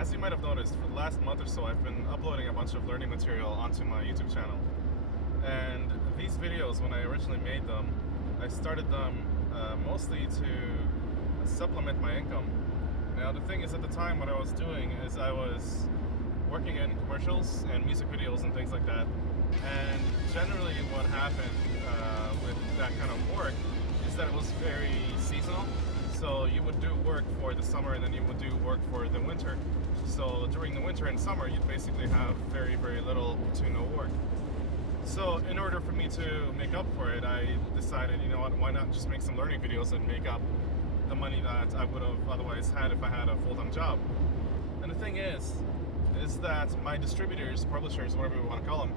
As you might have noticed, for the last month or so, I've been uploading a bunch of learning material onto my YouTube channel. And these videos, when I originally made them, I started them mostly to supplement my income. Now, the thing is, at the time, what I was doing is I was working in commercials and music videos and things like that. And generally, what happened with that kind of work is that it was very seasonal. So you would do work for the summer and then you would do work for the winter. So during the winter and summer, you'd basically have very, very little to no work. So in order for me to make up for it, I decided, you know what, why not just make some learning videos and make up the money that I would have otherwise had if I had a full-time job. And the thing is that my distributors, publishers, whatever you want to call them,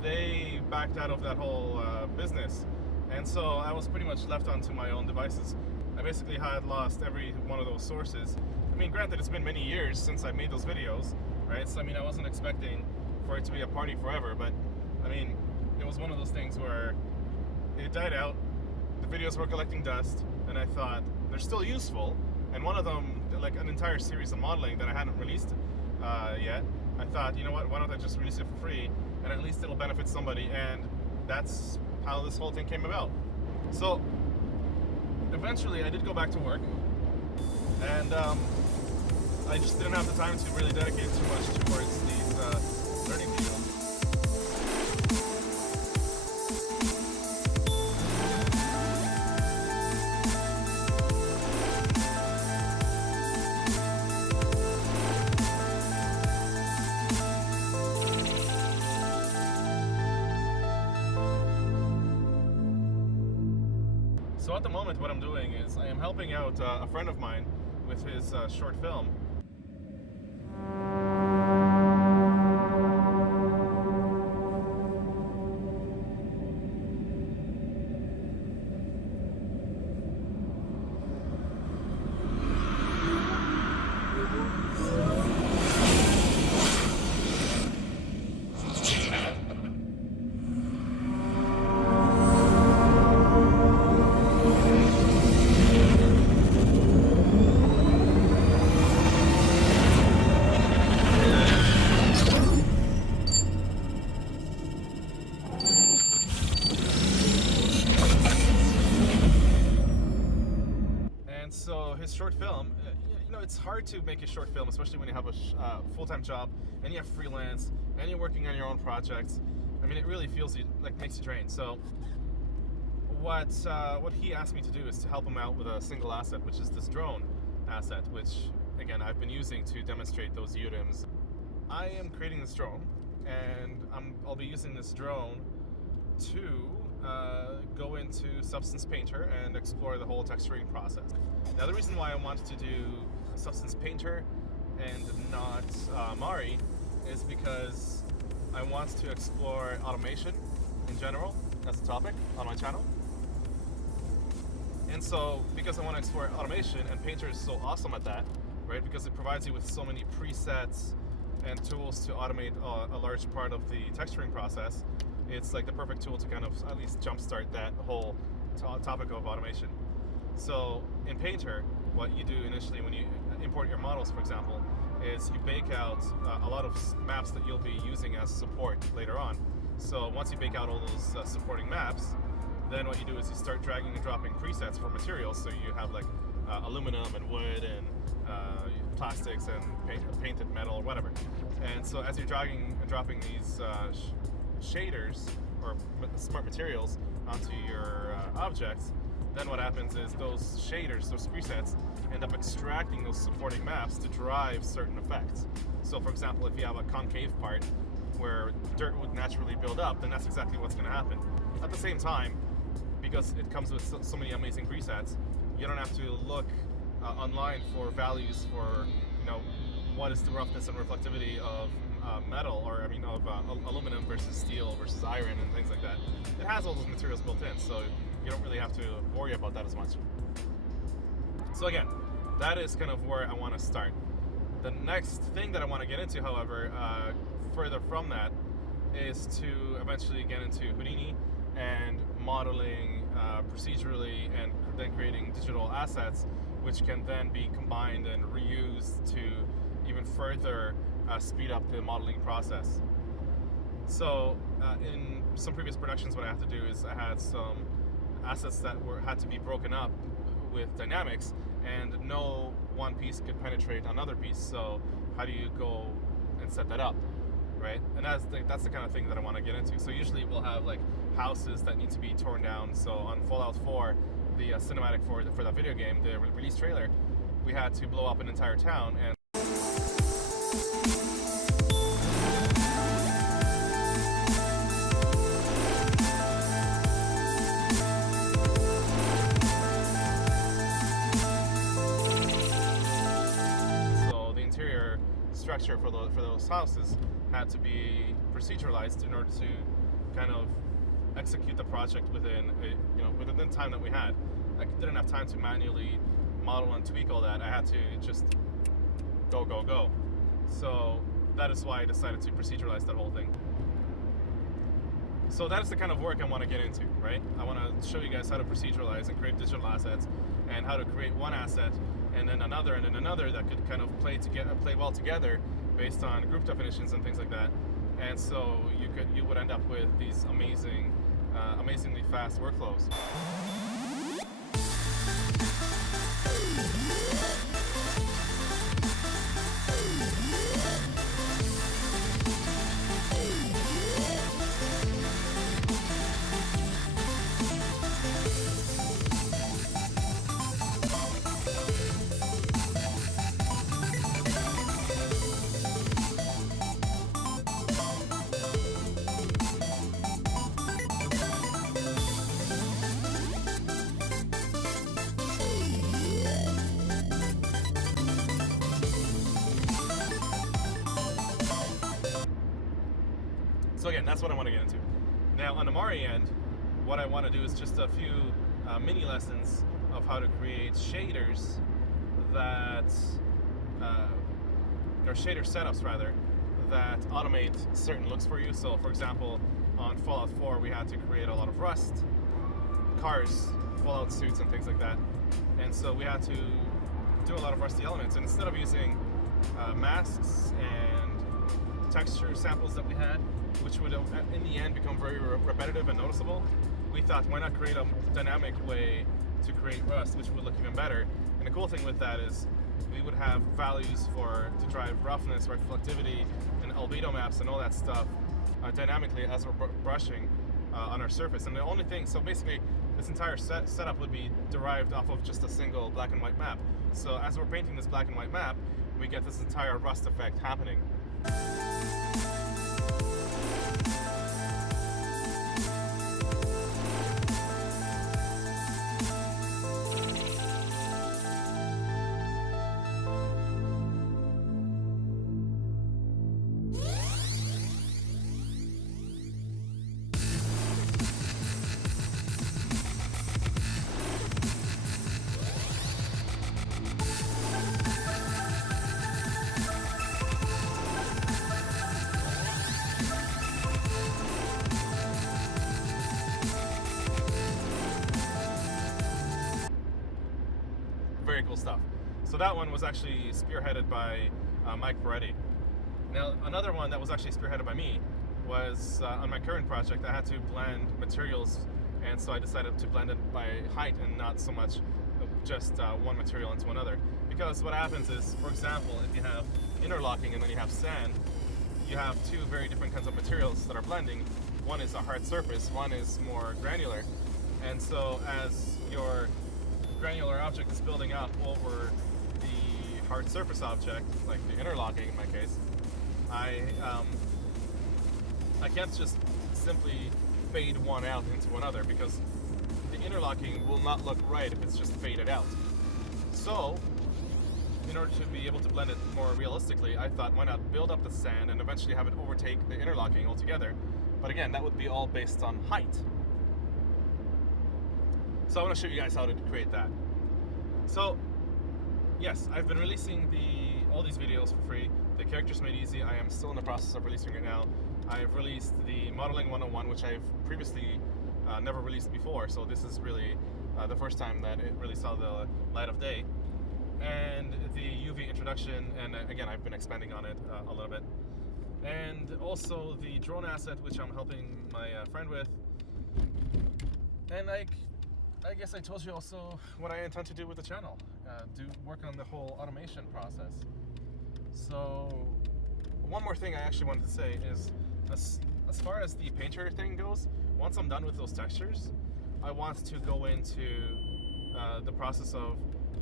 they backed out of that whole business. And so I was pretty much left onto my own devices. I basically had lost every one of those sources. I mean, granted, it's been many years since I made those videos, right? So, I mean, I wasn't expecting for it to be a party forever, but, I mean, it was one of those things where it died out, the videos were collecting dust, and I thought, they're still useful, and one of them, like an entire series of modeling that I hadn't released yet, I thought, you know what, why don't I just release it for free, and at least it'll benefit somebody, and that's how this whole thing came about. So, eventually I did go back to work, and I just didn't have the time to really dedicate too much towards these learning videos. So at the moment, what I'm doing is I am helping out a friend of mine with his short film. So his short film, you know, it's hard to make a short film, especially when you have a full-time job and you have freelance and you're working on your own projects. I mean, it really feels like makes you drained. So what he asked me to do is to help him out with a single asset, which is this drone asset, which again I've been using to demonstrate those UDIMs. I am creating this drone, and I'll be using this drone to go into Substance Painter and explore the whole texturing process. Now, the reason why I wanted to do Substance Painter and not Mari is because I want to explore automation in general as a topic on my channel. And so, because I want to explore automation, and Painter is so awesome at that, right? Because it provides you with so many presets and tools to automate a large part of the texturing process. It's like the perfect tool to kind of at least jumpstart that whole topic of automation. So in Painter, what you do initially when you import your models, for example, is you bake out a lot of maps that you'll be using as support later on. So once you bake out all those supporting maps, then what you do is you start dragging and dropping presets for materials. So you have like aluminum and wood and plastics and painted metal or whatever. And so as you're dragging and dropping these shaders or smart materials onto your objects, then what happens is those shaders, those presets, end up extracting those supporting maps to drive certain effects. So for example, if you have a concave part where dirt would naturally build up, then that's exactly what's going to happen. At the same time, because it comes with so many amazing presets, you don't have to look online for values for, you know, what is the roughness and reflectivity of metal, or I mean of aluminum versus steel versus iron and things like that. It has all those materials built in, so you don't really have to worry about that as much. So again, that is kind of where I want to start. The next thing that I want to get into, however, further from that, is to eventually get into Houdini and modeling procedurally, and then creating digital assets which can then be combined and reused to even further speed up the modeling process. So in some previous productions, what I had to do is I had some assets that had to be broken up with dynamics, and no one piece could penetrate another piece. So how do you go and set that up, right? And that's the kind of thing that I want to get into. So usually we'll have like houses that need to be torn down. So on Fallout 4, the cinematic for that video game, the release trailer, we had to blow up an entire town. And so the interior structure for those houses had to be proceduralized in order to kind of execute the project within the time that we had. I didn't have time to manually model and tweak all that. I had to just go. So that is why I decided to proceduralize that whole thing. So that is the kind of work I want to get into, right? I want to show you guys how to proceduralize and create digital assets, and how to create one asset and then another that could kind of play well together based on group definitions and things like that. And so you would end up with these amazingly fast workflows. So again, that's what I want to get into. Now on the Mari end, what I want to do is just a few mini lessons of how to create shaders that, or shader setups rather, that automate certain looks for you. So for example, on Fallout 4, we had to create a lot of rust, cars, Fallout suits and things like that. And so we had to do a lot of rusty elements. And instead of using masks and texture samples that we had, which would in the end become very repetitive and noticeable, we thought, why not create a dynamic way to create rust, which would look even better. And the cool thing with that is we would have values to drive roughness, reflectivity, and albedo maps and all that stuff dynamically as we're brushing on our surface. And the only thing, so basically this entire setup would be derived off of just a single black and white map. So as we're painting this black and white map, we get this entire rust effect happening. Very cool stuff. So that one was actually spearheaded by Mike Peretti. Now another one that was actually spearheaded by me was on my current project. I had to blend materials, and so I decided to blend it by height and not so much just one material into another. Because what happens is, for example, if you have interlocking and then you have sand, you have two very different kinds of materials that are blending. One is a hard surface, one is more granular. And so as your granular object is building up over the hard surface object, like the interlocking in my case, I can't just simply fade one out into another, because the interlocking will not look right if it's just faded out. So in order to be able to blend it more realistically, I thought, why not build up the sand and eventually have it overtake the interlocking altogether. But again, that would be all based on height. So I want to show you guys how to create that. So yes, I've been releasing all these videos for free. The Characters Made Easy, I am still in the process of releasing right now. I've released the Modeling 101, which I've previously never released before. So this is really the first time that it really saw the light of day. and the UV introduction, and again, I've been expanding on it a little bit. And also the drone asset, which I'm helping my friend with. And I guess I told you also what I intend to do with the channel. Do work on the whole automation process. So one more thing I actually wanted to say is, as far as the painter thing goes, once I'm done with those textures, I want to go into the process of,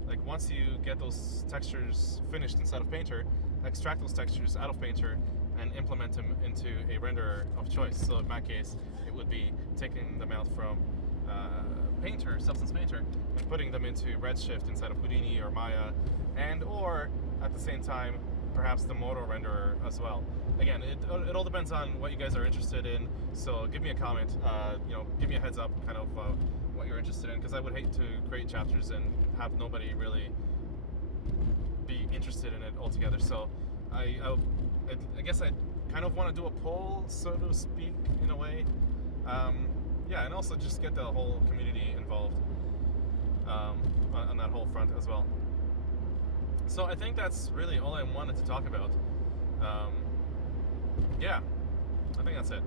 like, once you get those textures finished inside of Painter, extract those textures out of Painter and implement them into a renderer of choice. So in my case, it would be taking them out from Painter, Substance Painter, and putting them into Redshift inside of Houdini or Maya, and or at the same time, perhaps the Modo renderer as well. Again, it all depends on what you guys are interested in. So give me a comment. Give me a heads up, kind of what you're interested in, because I would hate to create chapters and have nobody really be interested in it altogether. So I guess I kind of want to do a poll, so to speak, in a way. Yeah, and also just get the whole community involved on that whole front as well. So I think that's really all I wanted to talk about. Yeah, I think that's it.